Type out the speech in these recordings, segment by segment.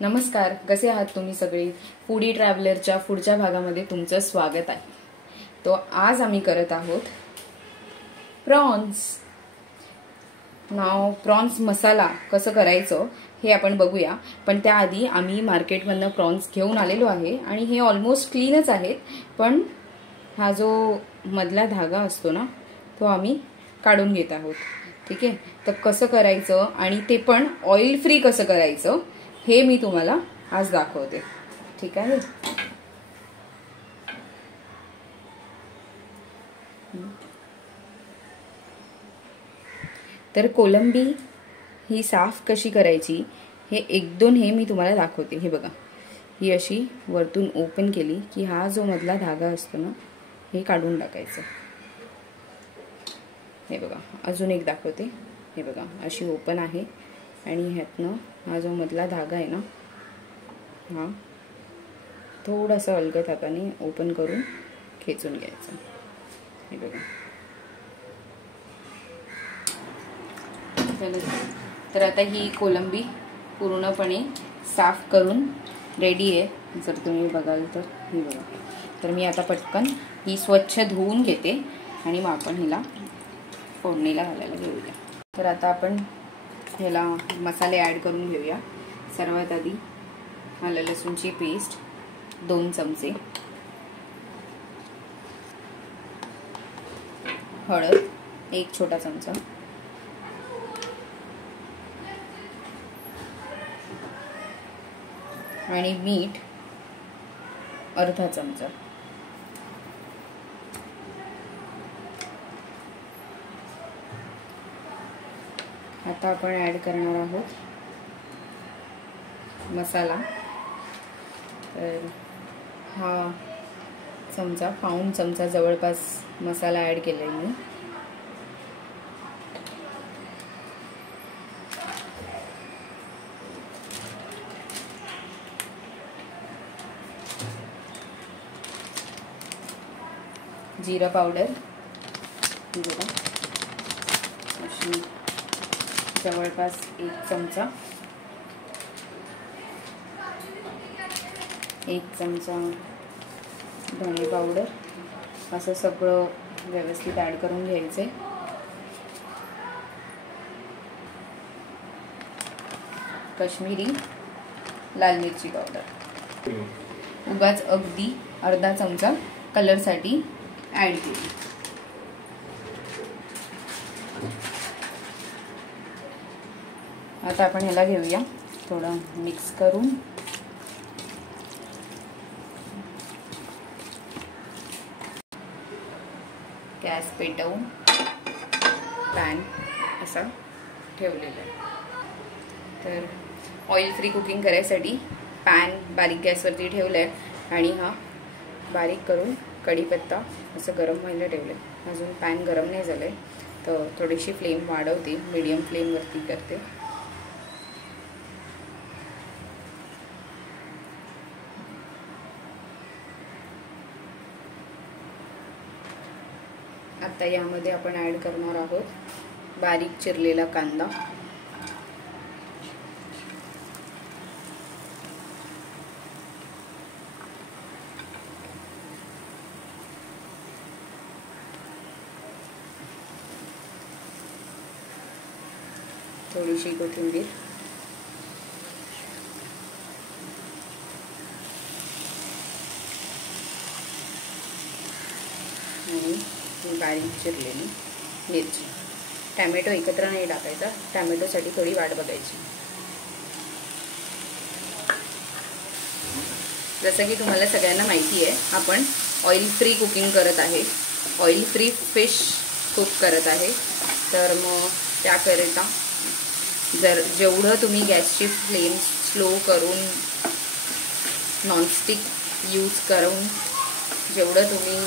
नमस्कार, कसे आहात तुम्ही सगळे? फूडी ट्रॅव्हलरच्या पुढच्या भागामध्ये तुमचं स्वागत आहे. तो आज आम्ही करत आहोत प्रॉन्स. प्रॉन्स मसाला कसं करायचं हे आपण बघूया. पण त्याआधी आम्ही मार्केटमधनं प्रॉन्स घेऊन आलेलो आहे आणि हे ऑलमोस्ट क्लीनच आहेत. पण हा जो मधला धागा असतो ना, तो आम्ही काढून घेत आहोत. ठीक आहे, तर कसं करायचं आणि ते पण ऑइल फ्री कसं करायचं हे मी तुम्हाला आज दाखवते. ठीक आहे. तर कोलंबी ही साफ कशी करायची हे एक दोन हे मी तुम्हाला दाखवते. हे बघा, ही अशी वरतून ओपन केली की हा जो मधला धागा असतो ना, हे काढून टाकायचं. हे बघा, अजून एक दाखवते. हे बघा, अशी ओपन आहे आणि ह्यातनं हा जो मधला धागा आहे ना, हा थोडासा अलगद हाताने ओपन करून खेचून घ्यायचा. हे बघा. तर आता ही कोलंबी पूर्णपणे साफ करून रेडी आहे. जर तुम्ही बघाल तर ही बघा. तर मी आता पटकन ही स्वच्छ धुवून घेते आणि मग आपण हिला फोडणीला घालायला घेऊया. तर आता आपण ह्याला मसाले ॲड करून घेऊया. सर्वात आधी आलं लसूणची पेस्ट 2 चमचे, हळद 1 छोटा चमचा, आणि मीठ अर्धा चमचा. आता आपण ॲड करणार आहोत मसाला. तर हा चमचा, पाऊण चमचा जवळपास मसाला ॲड केलाय मी. जिरा पावडर अशी जवळपास 1 चमचा, 1 चमचा धणे पावडर. असं सगळं व्यवस्थित ॲड करून घ्यायचे. काश्मीरी लाल मिरची पावडर उगाच अगदी अर्धा चमचा कलरसाठी ॲड केली. आता आपण ह्याला घेऊया थोडं मिक्स करून. गॅस पेटवून पॅन असा ठेवलेला आहे. तर ऑइल फ्री कुकिंग करायसाठी पॅन बारीक गॅसवरती ठेवलाय आणि हा बारीक करून कढीपत्ता असं गरम व्हायला ठेवलं आहे. अजून पॅन गरम नाही झालं आहे, तर थोडीशी फ्लेम वाढवते, मीडियम फ्लेमवरती करते. आता यामध्ये आपण ॲड करणार आहोत बारीक चिरलेला कांदा, थोडीशी कोथिंबीर, आणि बारीक चिरलेली मिरची. टॅमॅटो एकत्र नाही टाकायचा, टॅमॅटोसाठी थोडी वाट बघायची. जसं की तुम्हाला सगळ्यांना माहिती आहे, आपण ऑइल फ्री कुकिंग करत आहे, ऑइल फ्री फिश कुक करत आहे. तर मग त्याकरिता जेवढं तुम्ही गॅसची फ्लेम स्लो करून नॉनस्टिक यूज करून जेवढं तुम्ही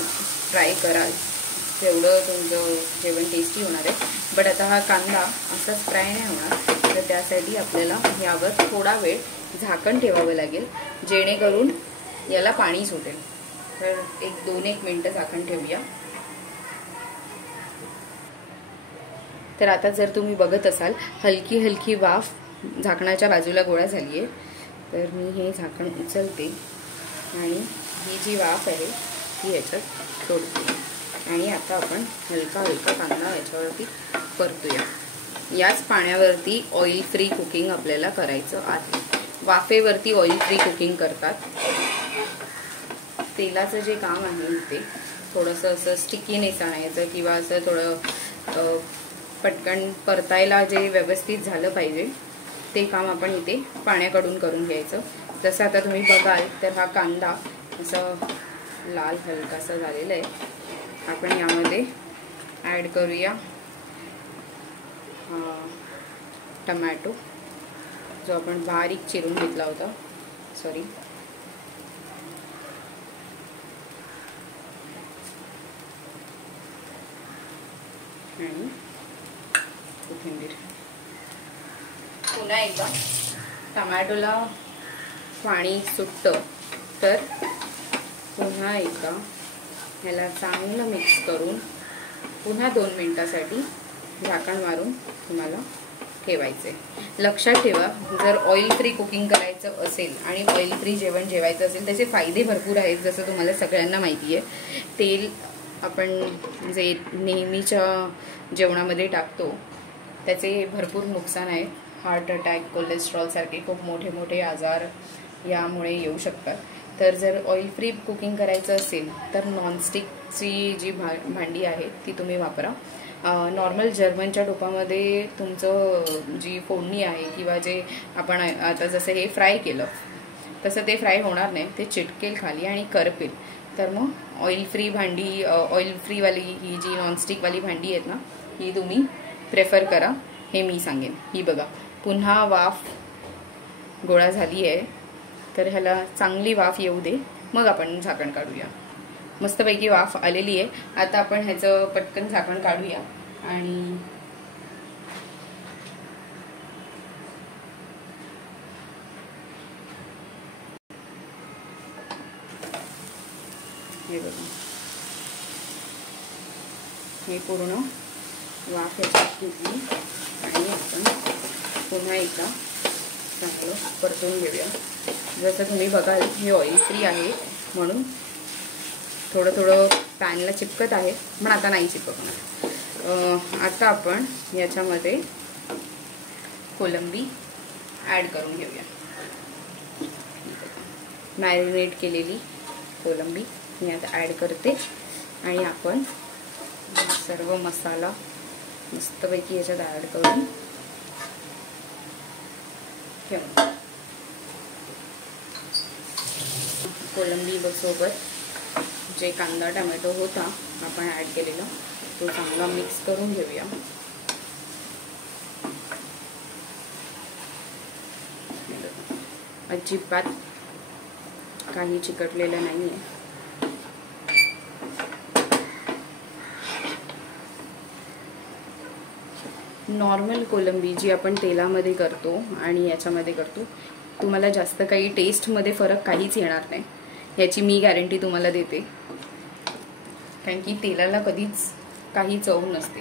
ट्राय कराल तेवढं तुमचं जेवण टेस्टी होणार आहे. बट आता हा कांदा असाच फ्राय नाही होणार, तर त्यासाठी आपल्याला यावर थोडा वेळ झाकण ठेवावं लागेल, जेणेकरून याला पाणी सुटेल. तर 2-1 मिनटं झाकण ठेवूया. तर आता जर तुम्ही बघत असाल, हलकी हलकी वाफ झाकणाच्या बाजूला गोळा झाली आहे. तर मी हे झाकण उचलते आणि ही जी वाफ आहे ती ह्याच्यात सोडते आणि आता आपण हलका हलका कांदा याच्यावरती परतूया. याच पाण्यावरती ऑइल फ्री कुकिंग आपल्याला करायचं आहे. वाफेवरती ऑइल फ्री कुकिंग करतात. तेलाचं जे काम आहे ते थोडंसं असं स्टिकीनेस आणायचं किंवा असं थोडं पटकन परतायला जे व्यवस्थित झालं पाहिजे ते काम आपण इथे पाण्याकडून करून घ्यायचं. जसं आता तुम्ही बघाल तर हा कांदा असं लाल हलकासा झालेला आहे. आपण यामध्ये ॲड करूया टमॅटो जो आपण बारीक चिरून घेतला होता. आणि कोथिंबीर. पुन्हा एकदा टमॅटोला पाणी सुटतं तर पुन्हा एकदा ह्याला चांगलं मिक्स करून पुन्हा 2 मिनिटासाठी झाकण मारून तुम्हाला ठेवायचे. लक्षात ठेवा, जर ऑइल फ्री कुकिंग करायचं असेल आणि ऑइल फ्री जेवण जेवायचं असेल त्याचे फायदे भरपूर आहेत. जसं तुम्हाला सगळ्यांना माहिती आहे, तेल आपण जे नेहमीच्या जेवणामध्ये टाकतो त्याचे भरपूर नुकसान आहेत. हार्ट अटॅक, कोलेस्ट्रॉल सारखे खूप मोठे मोठे आजार यामुळे येऊ शकतात. तर जर ऑइल फ्री कुकिंग करायचं असेल तर नॉनस्टिकची जी भांडी आहे ती तुम्ही वापरा. नॉर्मल जर्मनच्या टोपामध्ये तुमचं जी फोडणी आहे किंवा जे आपण आता जसं हे फ्राय केलं तसं ते फ्राय होणार नाही, ते चिटकेल खाली आणि करपेल. तर मग ऑइल फ्री भांडी, ऑइल फ्रीवाली ही जी नॉनस्टिकवाली भांडी आहेत ना ही तुम्ही प्रेफर करा, हे मी सांगेन. ही बघा पुन्हा वाफ गोळा झाली आहे, तर ह्याला चांगली वाफ येऊ दे, मग आपण झाकण काढूया. मस्तपैकी वाफ आलेली आहे. आता आपण ह्याचं पटकन झाकण काढूया आणि हे बघा हे पूर्ण वाफ ह्याच्यात घेतली आणि आपण पुन्हा एकदा चांगलं परतून घेऊया. जसं तुम्ही बघाल हे ऑइल फ्री आहे म्हणून थोडं थोडं पॅनला चिपकत आहे, पण आता नाही चिपकणार. आता आपण याच्यामध्ये कोलंबी ॲड करून घेऊया. मॅरिनेट केलेली कोलंबी मी आता ॲड करते आणि आपण सर्व मसाला मस्तपैकी याच्यात ॲड करून ठेवू. कोलंबी सोबत जे कांदा टमॅटो होता आपण ॲड केलेला तो चांगला मिक्स करून घेऊया. अजिबात काही चिकटलेलं नाही आहे. नॉर्मल कोलंबी जी आपण तेलामध्ये करतो आणि याच्यामध्ये करतो तुम्हाला जास्त काही टेस्टमध्ये फरक काहीच येणार नाही, याची मी गॅरंटी तुम्हाला देते. कारण की तेलाला कधीच काही चव नसते.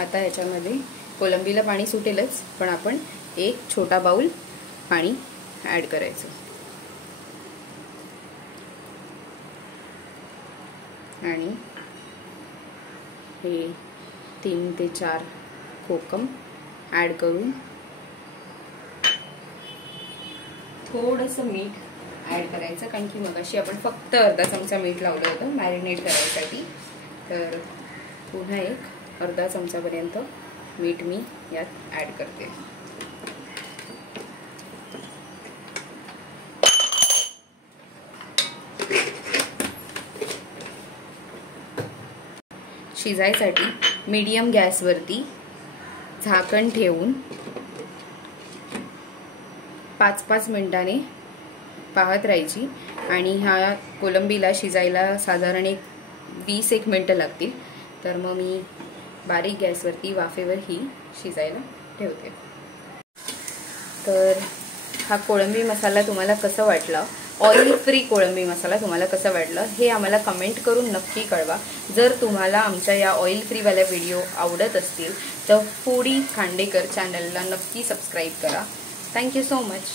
आता याच्यामध्ये कोलंबीला पाणी सुटेलच, पण आपण एक छोटा बाउल पाणी ॲड करायचं आणि हे 3 ते 4 कोकम ॲड करून थोडंसं मीठ ॲड करायचं. कारण की मगाशी आपण फक्त अर्धा चमचा मीठ लावलं होतं मॅरिनेट करायसाठी, तर पुन्हा एक अर्धा चमचापर्यंत मीठ मी यात ॲड करते. शिजायसाठी मीडियम गॅसवरती झाकण ठेवून 5-5 मिनिटांनी पाहत राहायची आणि ह्या कोलंबीला शिजायला साधारण 20-1 मिनिटं लागतील. तर मग मी बारीक गॅसवरती वाफेवर ही शिजायला ठेवते. तर हा कोळंबी मसाला तुम्हाला कसा वाटला? ऑइल फ्री कोळंबी मसाला तुम्हाला कसा वाटलं हे आम्हाला कमेंट करून नक्की कळवा. जर तुम्हाला आमच्या या ऑइल फ्रीवाल्या व्हिडिओ आवडत असतील तर फूडी खांडेकर चॅनलला नक्की सबस्क्राईब करा. Thank you so much.